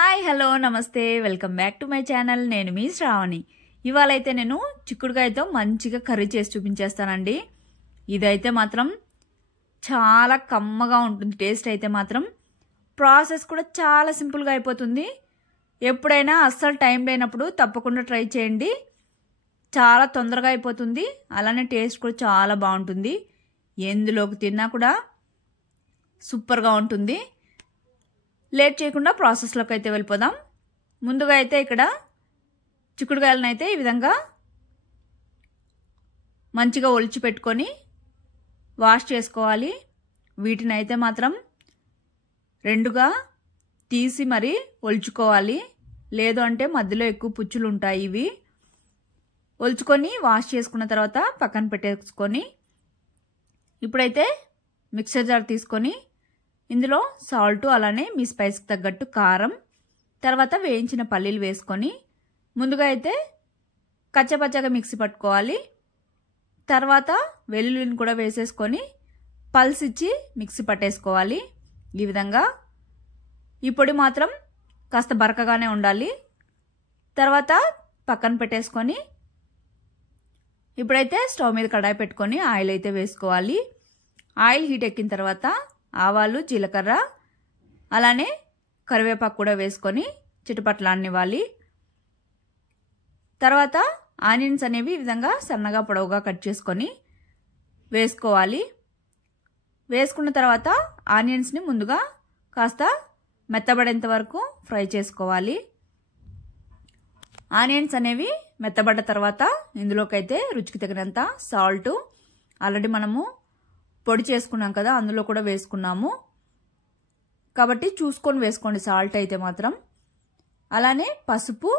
Hi hello నమస్తే welcome back to my channel. నేను మీ శ్రావణి. ఇవాళ అయితే నేను చిక్కుడుకాయతో మంచిగా కర్రీ చేసి చూపించేస్తానండి. ఇదైతే మాత్రం చాలా కమ్మగా ఉంటుంది. టేస్ట్ అయితే మాత్రం ప్రాసెస్ కూడా చాలా సింపుల్గా అయిపోతుంది. ఎప్పుడైనా అస్సలు టైం లేనప్పుడు తప్పకుండా ట్రై చేయండి. చాలా తొందరగా అయిపోతుంది, అలానే టేస్ట్ కూడా చాలా బాగుంటుంది. ఎందులోకి తిన్నా కూడా సూపర్గా ఉంటుంది. లేట్ చేయకుండా ప్రాసెస్లోకి అయితే వెళ్ళిపోదాం. ముందుగా అయితే ఇక్కడ చిక్కుడుకాయలను అయితే ఈ విధంగా మంచిగా ఒలిచి పెట్టుకొని వాష్ చేసుకోవాలి. వీటిని అయితే మాత్రం రెండుగా తీసి మరి ఒలుచుకోవాలి, లేదు అంటే మధ్యలో ఎక్కువ పుచ్చులు ఉంటాయి. ఇవి ఒలుచుకొని వాష్ చేసుకున్న తర్వాత పక్కన పెట్టేసుకొని ఇప్పుడైతే మిక్సర్ జార్ తీసుకొని ఇందులో సాల్ట్, అలానే మీ స్పైస్కి తగ్గట్టు కారం, తర్వాత వేయించిన పల్లీలు వేసుకొని ముందుగా అయితే కచ్చపచ్చగా మిక్సీ పట్టుకోవాలి. తర్వాత వెల్లుల్లిని కూడా వేసేసుకొని పల్స్ ఇచ్చి మిక్సీ పట్టేసుకోవాలి. ఈ విధంగా ఈ పొడి మాత్రం కాస్త బరకగానే ఉండాలి. తర్వాత పక్కన పెట్టేసుకొని ఇప్పుడైతే స్టవ్ మీద కడాయి పెట్టుకొని ఆయిల్ అయితే వేసుకోవాలి. ఆయిల్ హీట్ ఎక్కిన తర్వాత ఆవాలు, జీలకర్ర, అలానే కరివేపాకు కూడా వేసుకొని చిటపట్లాడనివ్వాలి. తర్వాత ఆనియన్స్ అనేవి ఈ విధంగా సన్నగా పొడవుగా కట్ చేసుకొని వేసుకోవాలి. వేసుకున్న తర్వాత ఆనియన్స్ని ముందుగా కాస్త మెత్తబడేంత వరకు ఫ్రై చేసుకోవాలి. ఆనియన్స్ అనేవి మెత్తబడ్డ తర్వాత ఇందులోకైతే రుచికి తగినంత సాల్ట్, ఆల్రెడీ మనము పొడి చేసుకున్నాం కదా, అందులో కూడా వేసుకున్నాము కాబట్టి చూసుకొని వేసుకోండి సాల్ట్ అయితే మాత్రం. అలానే పసుపు,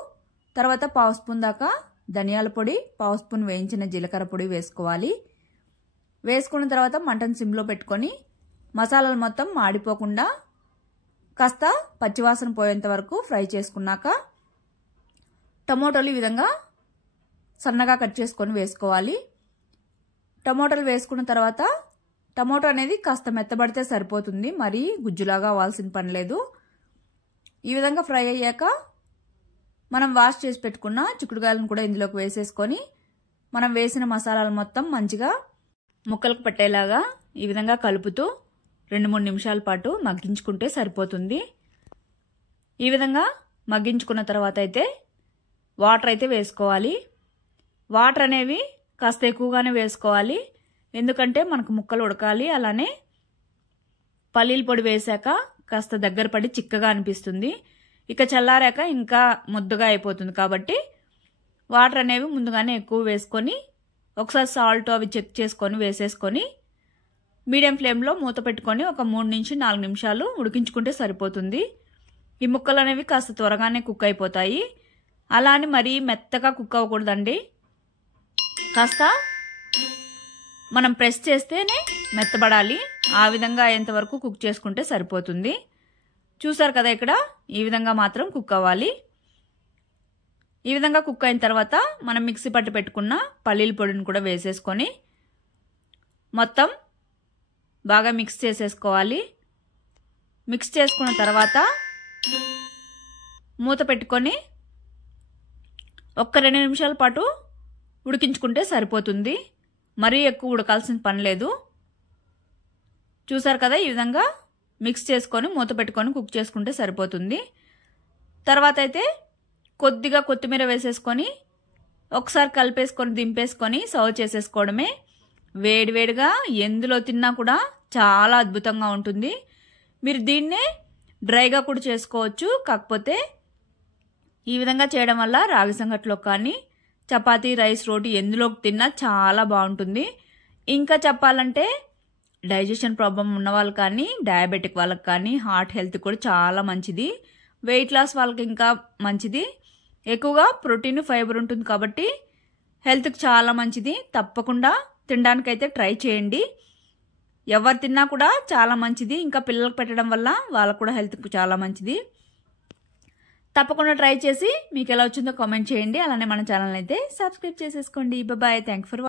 తర్వాత పావు స్పూన్ దాకా ధనియాల పొడి, పావు స్పూన్ వేయించిన జీలకర్ర పొడి వేసుకోవాలి. వేసుకున్న తర్వాత మంటను సిమ్లో పెట్టుకొని మసాలాలు మొత్తం మాడిపోకుండా కాస్త పచ్చివాసన పోయేంత వరకు ఫ్రై చేసుకున్నాక టమోటాలు ఈ విధంగా సన్నగా కట్ చేసుకొని వేసుకోవాలి. టమోటాలు వేసుకున్న తర్వాత టమోటా అనేది కాస్త మెత్తబడితే సరిపోతుంది, మరీ గుజ్జులాగా అవ్వాల్సిన పని లేదు. ఈ విధంగా ఫ్రై అయ్యాక మనం వాష్ చేసి పెట్టుకున్న చిక్కుడుకాయలను కూడా ఇందులోకి వేసేసుకొని మనం వేసిన మసాలాలు మొత్తం మంచిగా ముక్కలకు పట్టేలాగా ఈ విధంగా కలుపుతూ 2-3 నిమిషాల పాటు మగ్గించుకుంటే సరిపోతుంది. ఈ విధంగా మగ్గించుకున్న తర్వాత అయితే వాటర్ అయితే వేసుకోవాలి. వాటర్ అనేవి కాస్త ఎక్కువగానే వేసుకోవాలి, ఎందుకంటే మనకు ముక్కలు ఉడకాలి. అలానే పల్లీల పొడి వేసాక కాస్త దగ్గర పడి చిక్కగా అనిపిస్తుంది. ఇక చల్లారాక ఇంకా ముద్దగా అయిపోతుంది కాబట్టి వాటర్ అనేవి ముందుగానే ఎక్కువ వేసుకొని ఒకసారి సాల్ట్ అవి చెక్ చేసుకొని వేసేసుకొని మీడియం ఫ్లేమ్లో మూత పెట్టుకొని ఒక 3-4 నిమిషాలు ఉడికించుకుంటే సరిపోతుంది. ఈ ముక్కలు అనేవి కాస్త త్వరగానే కుక్ అయిపోతాయి. అలా అని మరీ మెత్తగా కుక్ అవ్వకూడదండి, కాస్త మనం ప్రెస్ చేస్తేనే మెత్తబడాలి. ఆ విధంగా అయ్యేంతవరకు కుక్ చేసుకుంటే సరిపోతుంది. చూసారు కదా, ఇక్కడ ఈ విధంగా మాత్రం కుక్ అవ్వాలి. ఈ విధంగా కుక్ అయిన తర్వాత మనం మిక్సీ పట్టి పెట్టుకున్న పల్లీల పొడిని కూడా వేసేసుకొని మొత్తం బాగా మిక్స్ చేసేసుకోవాలి. మిక్స్ చేసుకున్న తర్వాత మూత పెట్టుకొని ఒక్క 2 నిమిషాల పాటు ఉడికించుకుంటే సరిపోతుంది. మరీ ఎక్కువ ఉడకాల్సిన పని లేదు. చూసారు కదా, ఈ విధంగా మిక్స్ చేసుకొని మూత పెట్టుకొని కుక్ చేసుకుంటే సరిపోతుంది. తర్వాత అయితే కొద్దిగా కొత్తిమీర వేసేసుకొని ఒకసారి కలిపేసుకొని దింపేసుకొని సర్వ్ చేసేసుకోవడమే. వేడివేడిగా ఎందులో తిన్నా కూడా చాలా అద్భుతంగా ఉంటుంది. మీరు దీన్నే డ్రైగా కూడా చేసుకోవచ్చు, కాకపోతే ఈ విధంగా చేయడం వల్ల రాగి సంగట్లో కానీ చపాతీ, రైస్, రోటీ ఎందులోకి తిన్నా చాలా బాగుంటుంది. ఇంకా చెప్పాలంటే డైజెషన్ ప్రాబ్లం ఉన్న వాళ్ళకి కానీ, డయాబెటిక్ వాళ్ళకి కానీ, హార్ట్ హెల్త్ కూడా చాలా మంచిది. వెయిట్ లాస్ వాళ్ళకి ఇంకా మంచిది. ఎక్కువగా ప్రోటీన్, ఫైబర్ ఉంటుంది కాబట్టి హెల్త్కి చాలా మంచిది. తప్పకుండా తినడానికైతే ట్రై చేయండి. ఎవరు తిన్నా కూడా చాలా మంచిది. ఇంకా పిల్లలకు పెట్టడం వల్ల వాళ్ళకు కూడా హెల్త్కి చాలా మంచిది. తప్పకుండా ట్రై చేసి మీకు ఎలా వచ్చిందో కామెంట్ చేయండి. అలానే మన ఛానల్ అయితే సబ్స్క్రైబ్ చేసేసుకోండి. Bye, thank for